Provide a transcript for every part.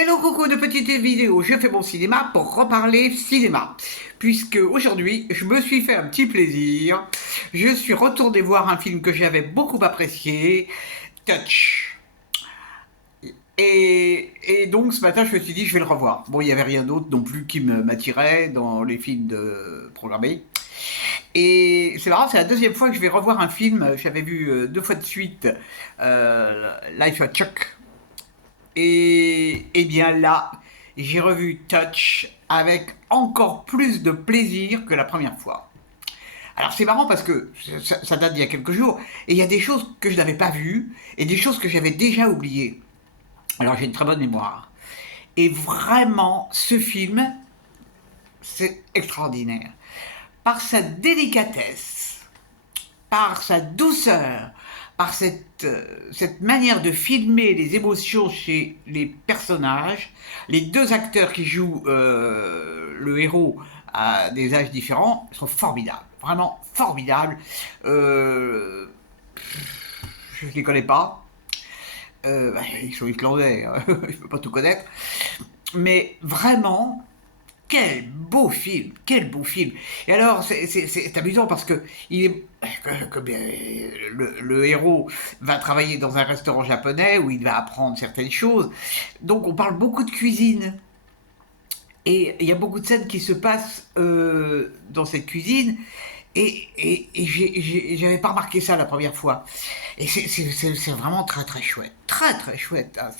Hello coucou de petites vidéos, je fais mon cinéma pour reparler cinéma. Puisque aujourd'hui, je me suis fait un petit plaisir. Je suis retourné voir un film que j'avais beaucoup apprécié, Touch. Et donc ce matin, je me suis dit, je vais le revoir. Bon, il n'y avait rien d'autre non plus qui m'attirait dans les films programmés. Et c'est marrant, c'est la deuxième fois que je vais revoir un film. J'avais vu deux fois de suite Life of Chuck. Et bien là, j'ai revu Touch avec encore plus de plaisir que la première fois. Alors c'est marrant parce que ça date d'il y a quelques jours, et il y a des choses que je n'avais pas vues, et des choses que j'avais déjà oubliées. Alors j'ai une très bonne mémoire. Et vraiment, ce film, c'est extraordinaire. Par sa délicatesse, par sa douceur, par cette manière de filmer les émotions chez les personnages, les deux acteurs qui jouent le héros à des âges différents sont formidables, vraiment formidables. Euh, je ne les connais pas. Ils sont islandais, hein, je ne peux pas tout connaître. Mais vraiment, quel beau film, quel beau film. Et alors, c'est amusant parce que il est, le héros va travailler dans un restaurant japonais où il va apprendre certaines choses. Donc, on parle beaucoup de cuisine. Et il y a beaucoup de scènes qui se passent dans cette cuisine. Et j'avais pas remarqué ça la première fois. Et c'est vraiment très très chouette. Très très chouette. Hein.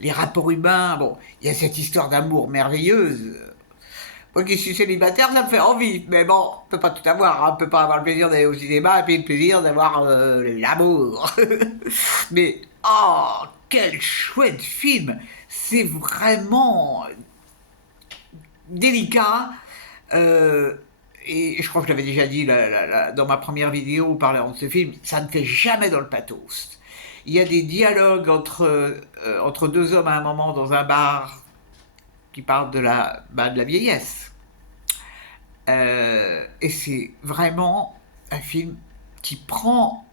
Les rapports humains, bon, il y a cette histoire d'amour merveilleuse. Moi qui suis célibataire, ça me fait envie. Mais bon, on peut pas tout avoir. Hein. On peut pas avoir le plaisir d'aller au cinéma et puis le plaisir d'avoir l'amour. Mais, oh, quel chouette film. C'est vraiment délicat. Euh, et je crois que je l'avais déjà dit dans ma première vidéo parlant de ce film, ça ne fait jamais dans le pathos. Il y a des dialogues entre deux hommes à un moment dans un bar qui parlent de la vieillesse. Et c'est vraiment un film qui prend,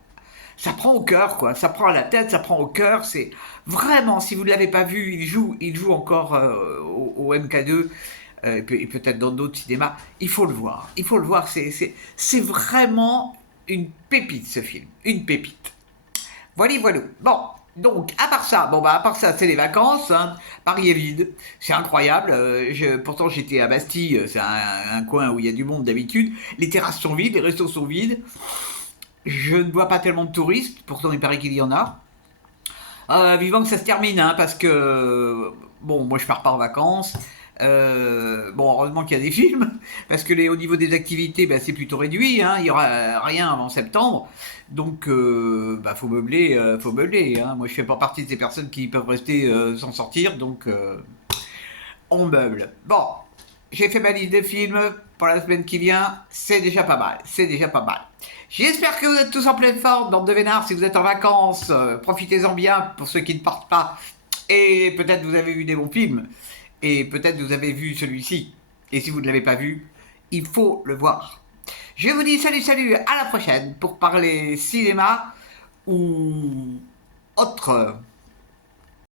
ça prend au cœur, quoi. Ça prend à la tête, ça prend au cœur. C'est vraiment, si vous ne l'avez pas vu, il joue encore au MK2 et peut-être dans d'autres cinémas. Il faut le voir. Il faut le voir. C'est vraiment une pépite ce film, une pépite. Voilà, voilà. Bon, donc, à part ça, bon, bah, à part ça, c'est les vacances. Hein. Paris est vide. C'est incroyable. Pourtant, j'étais à Bastille. C'est un coin où il y a du monde d'habitude. Les terrasses sont vides, les restos sont vides. Je ne vois pas tellement de touristes. Pourtant, il paraît qu'il y en a. Vivant que ça se termine, hein, parce que, bon, moi, je pars pas en vacances. Bon, heureusement qu'il y a des films, parce que au niveau des activités, bah, c'est plutôt réduit. Hein, il y aura rien avant septembre, donc bah, faut meubler, faut meubler. Hein. Moi, je fais pas partie de ces personnes qui peuvent rester sans sortir, donc on meuble. Bon, j'ai fait ma liste de films pour la semaine qui vient. C'est déjà pas mal. C'est déjà pas mal. J'espère que vous êtes tous en pleine forme, bande de vénards. Si vous êtes en vacances, profitez-en bien pour ceux qui ne partent pas. Et peut-être vous avez vu des bons films. Et peut-être vous avez vu celui-ci. Et si vous ne l'avez pas vu, il faut le voir. Je vous dis salut, salut, à la prochaine pour parler cinéma ou autre.